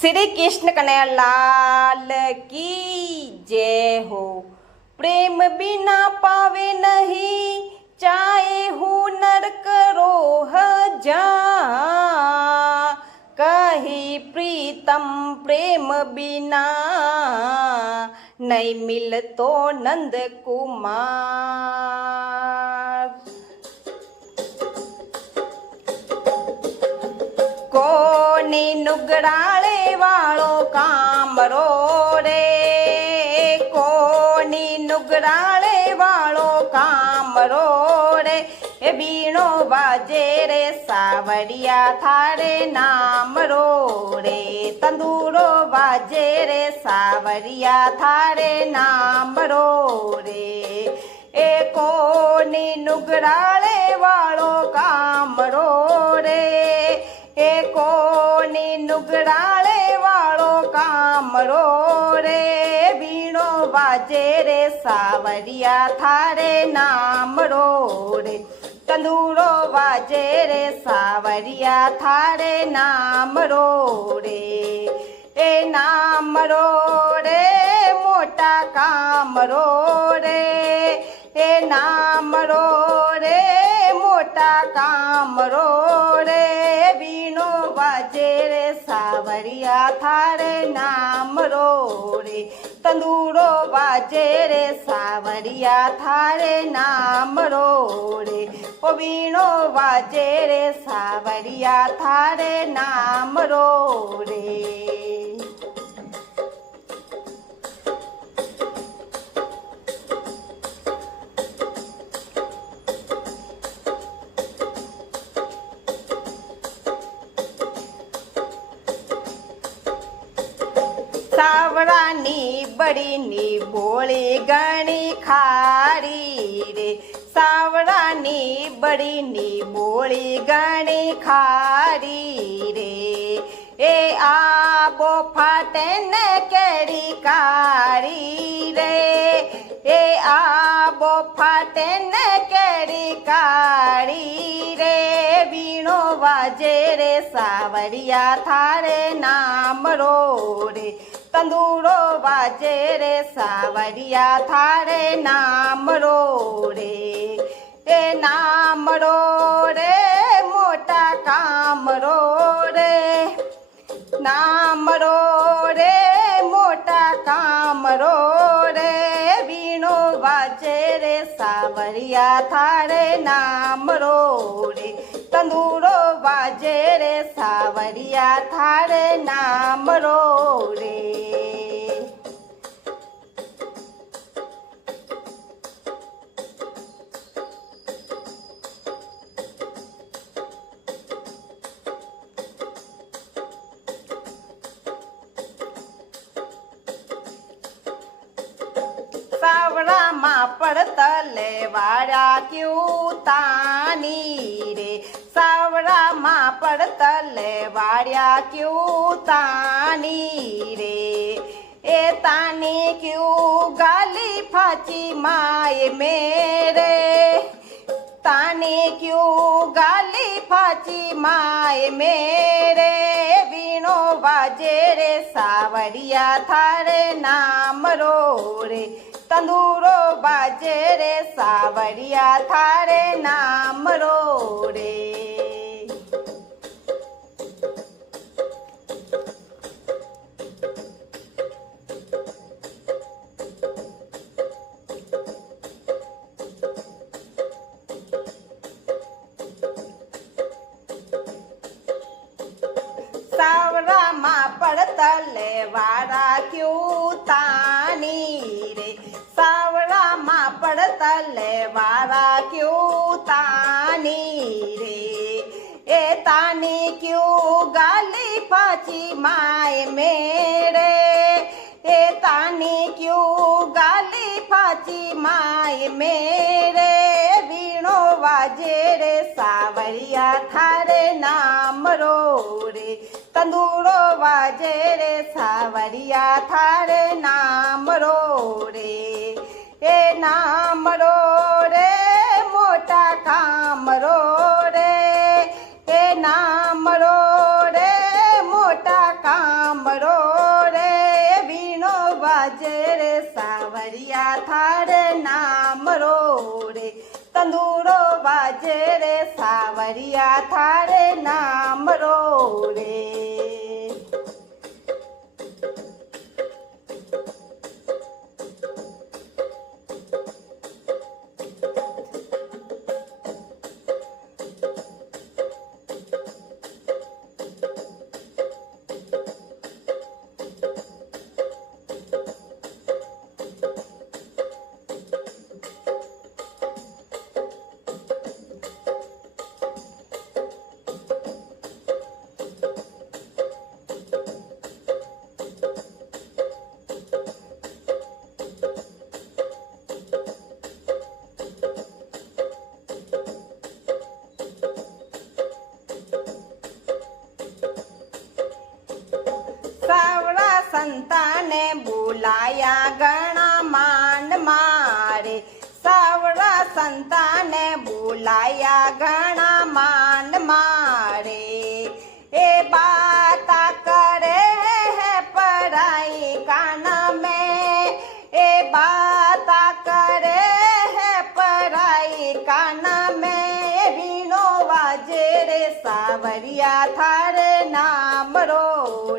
श्री कृष्ण कन्हैया लाल की जय हो। प्रेम बिना पावे नहीं, चाहे हो नरक रोह जा। कही प्रीतम प्रेम बिना, नहीं मिलतो नंद कुमार। कोनी नुगड़ाले वालो कामरो रे, कोनी नुगड़ाले वालो कामरो रे। ए बीणो बाजे रे सावरिया थारे नाम रो रे, तंदूरो बाजे रे सावरिया थारे नाम रो रे। ए कोनी नुगड़ाले वालो कामरो रे, ए कोनी नुगड़ाले वालो कामरो रे। बीणो बाजे रे सावरिया थारे नाम रो रे, तंदूरो बाजे रे सावरिया थारे नाम रो रे। ए नाम रो रे मोटा काम रो रे, ए नाम रो रे मोटा काम रो रे। बीणो बाजे रे सावरिया थारे नाम रो रे, तंदूरो बाजे रे सावरिया थारे नाम रो रे। ओ बीणो बाजे रे सावरिया थारे नाम रो रे। सावरानी बड़ी नी बोली गणी खारी रे, सावरानी बड़ी नी बोली गणी खारी रे। ए आबो फाटे न केड़ी कारी रे, ए आबो फाटे न केड़ी कारी रे। बीणो बाजे रे सावरिया थारे नाम रो रे, तंदूरो बाजे रे सावरिया थारे नाम रो रे। ए नाम रो रे मोटा काम रो रे, नाम रो रे मोटा काम रो रे। बीणो बाजे रे सावरिया थारे नाम रो रे, तंदूरो बाजे रे सावरिया थारे नाम रो रे। सावरा मां पड़तले वाड़ा क्यों तानी रे, सावरा मां पड़तले वाड़ा क्यों तानी रे। ए तानी क्यों गाली फाची माए मेरे, तानी क्यों गाली फाची माए मेरे। बीणो बाजे रे सावरिया थारे नाम रो रे, तंदूरो बाजे रे सावरिया थारे नाम रो रे। सावरा मां पड़तले वाड़ा क्यों तानी रे, सावरा मां पड़तले वाड़ा क्यों तानी रे। ए तानी क्यों गाली फाची माए मेरे, ए तानी क्यों गाली फाची माए मेरे। बीणो बाजे रे सावरिया थारे नाम रो रे, तंदूरो बाजे रे सावरिया थारे नाम रो रे। ए नाम रो रे मोटा काम रो रे, ए नाम रो रे मोटा काम વાજે રે સાવરિયા થારે નામ રો રે. સાવડા સંતાને બોલાયા ઘણા માંડ મારે. સાવડા સંતાને બોલાયા ઘણા માંડ મારે. એ બાતા કરે હે પરાઈ કાન મેં. એ બાતા કરે હે પરાઈ કાન મેં. વીણો વાજે રે સાવરિયા થારે નામ રો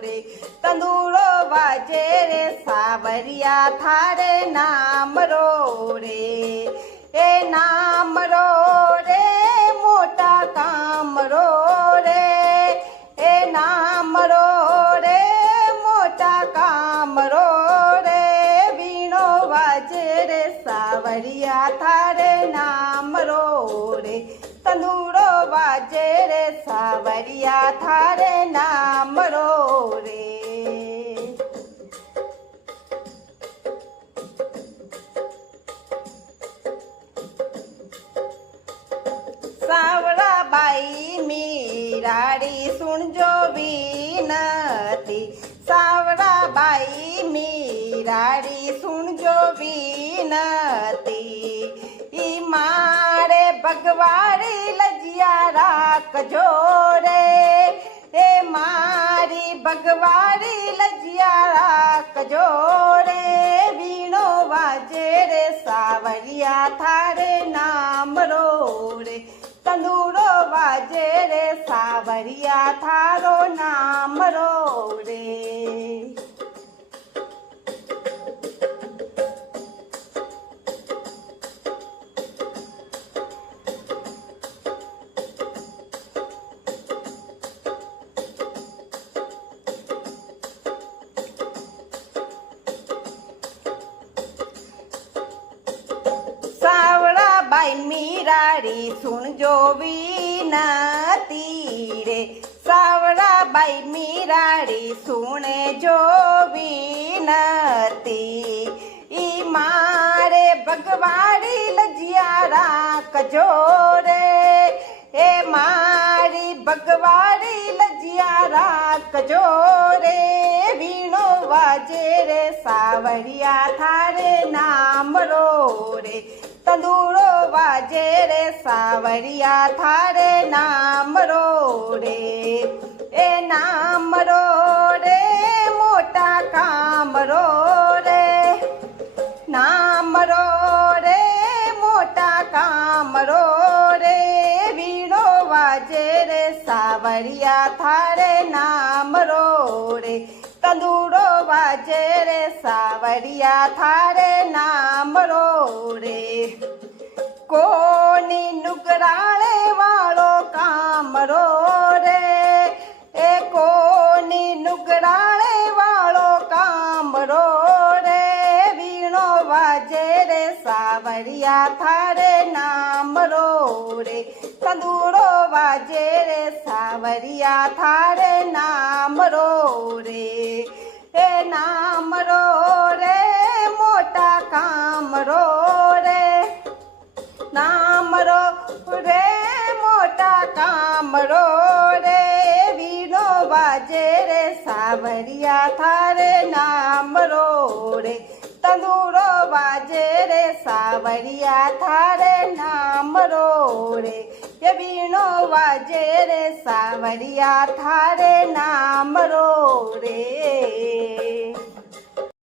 રે. તંદુરો વાજે રે સાવરિયા થારે નામ રો રે. એ નામ રો રે મોટા કામ રો રે. એ નામ રો રે મોટા કામ રો રે. વીણો વાજે રે સાવરિયા થારે નામ રો રે. તંદુરો વાજે રે સાવરિયા થારે નામ રો રે. સાવડા બાઈ મીરાડી સુણજો વિનતી. સાવડા બાઈ મીરાડી સુણજો વિનતી. ઈ મારે ભગવાડી લજિયા રાખજો રે. એ મારી ભગવાડી લજિયા રાખજો રે. વીણો વાજે રે સાવરિયા થારે નામ રો રે. તંદુરો વાજે રે સાવરિયા થારો નામ રો રે. સાવડા બાઈ મીરાડી સુણજો વિનતી રે. સાવડા બાઈ મીરાડી સુણે જો વિનતી. ઈ મારે ભગવાડી લજિયા રાખજો રે. એ મારી ભગવાડી લજિયા રાખજો રે. વીણો વાજે રે સાવરિયા થારે નામ રો રે. તંદુરો વાજે રે સાવરિયા થારે નામ રો રે. એ નામ રો રે મોટા કામ રો રે. નામ રો રે મોટા કામ રો રે. વીણો વાજે રે સાવરિયા થારે નામ રો રે. તંદુરો વાજે રે સાવરિયા થારે નામ રો રે. કોની નુગરાળે વાળો કામ રો રે. એ કોની નુગરાળે વાળો કામ રો રે. વીણો વાજે રે સાવરિયા થારે નામ રો રે. તંદુરો વાજે રે સાવરિયા થારે નામ રો રે. એ નામ રો રે મોટા કામ રો રે. નામ રો રે મોટા કામ રો રે. વીણો વાજે રે સાવરિયા થારે નામ રો રે. તંદુરો વાજે રે સાવરિયા થારે નામ રો રે. એ વીણો વાજે રે સાવરિયા થારે નામ રો રે.